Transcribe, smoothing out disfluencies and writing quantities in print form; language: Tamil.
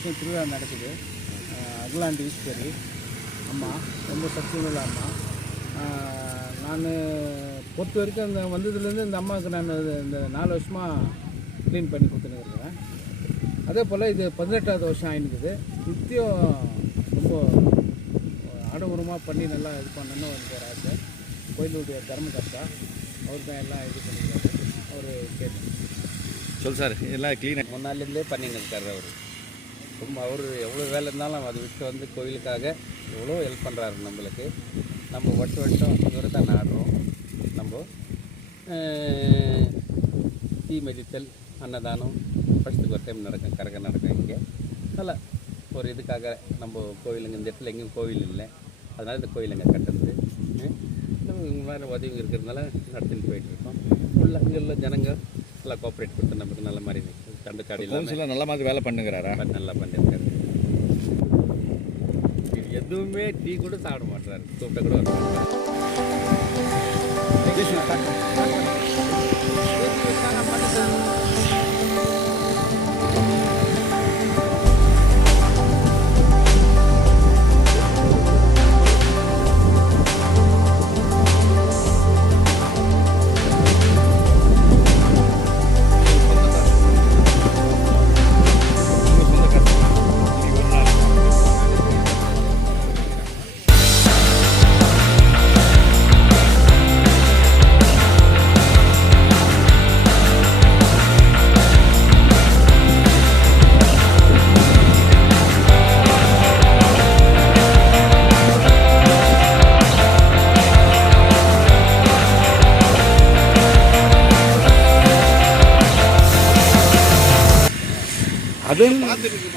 வருஷம் திருவிழா நடக்குது. அகிலாண்டி ஈஸ்வரி அம்மா ரொம்ப சக்தியுள்ள அம்மா. நான் பொறுத்த வரைக்கும் இந்த வந்ததுலேருந்து இந்த அம்மாவுக்கு நான் இந்த 4 வருஷமாக க்ளீன் பண்ணி கொடுத்துன்னு இருக்கிறேன். அதே போல் இது 18வது வருஷம் ஆகினுக்குது. நித்தியம் ரொம்ப ஆடம்பரமாக பண்ணி நல்லா இது பண்ணணுன்னு வந்து ஒரு ஆசை. கோயிலுடைய தர்மகர்த்தா அவர் தான் எல்லாம் இது பண்ணிக்கிறாரு. அவர் கேட்டு சார் எல்லாம் க்ளீனாக முன்னாலேருந்தே பண்ணிங்க இருக்கார். அவர் ரொம்ப அவர் எவ்வளோ வேலை இருந்தாலும் அதை விட்டு வந்து கோயிலுக்காக எவ்வளோ ஹெல்ப் பண்ணுறாரு நம்மளுக்கு. நம்ம வருஷம் இவரை தான் நாடுறோம். நம்ம தீ மெதித்தல் அன்னதானம் வருஷத்துக்கு ஒரு டைம் நடக்கும், கரகம் நடக்கும். இங்கே நல்லா ஒரு இதுக்காக நம்ம கோயிலுங்க இந்த இடத்துல எங்கேயும் கோவில் இல்லை, அதனால் இந்த கோயில் எங்கே கட்டுறது இங்கே வேறு உதவி இருக்கிறதுனால நடத்தின்னு போயிட்டுருக்கோம். ஃபுல்லாக இங்கே உள்ள ஜனங்க நல்லா கோஆப்ரேட் கொடுத்து நமக்கு நல்ல மாதிரி தண்டுக்காடியில் நல்ல மாதிரி வேலை பண்ணுங்கிறாரா? நல்லா பண்ணியிருக்காரு. எதுவுமே டீ கூட சாப்பிட மாட்டாரு, கூப்பிட்ட கூட அதுவும் பார்த்துருக்கு.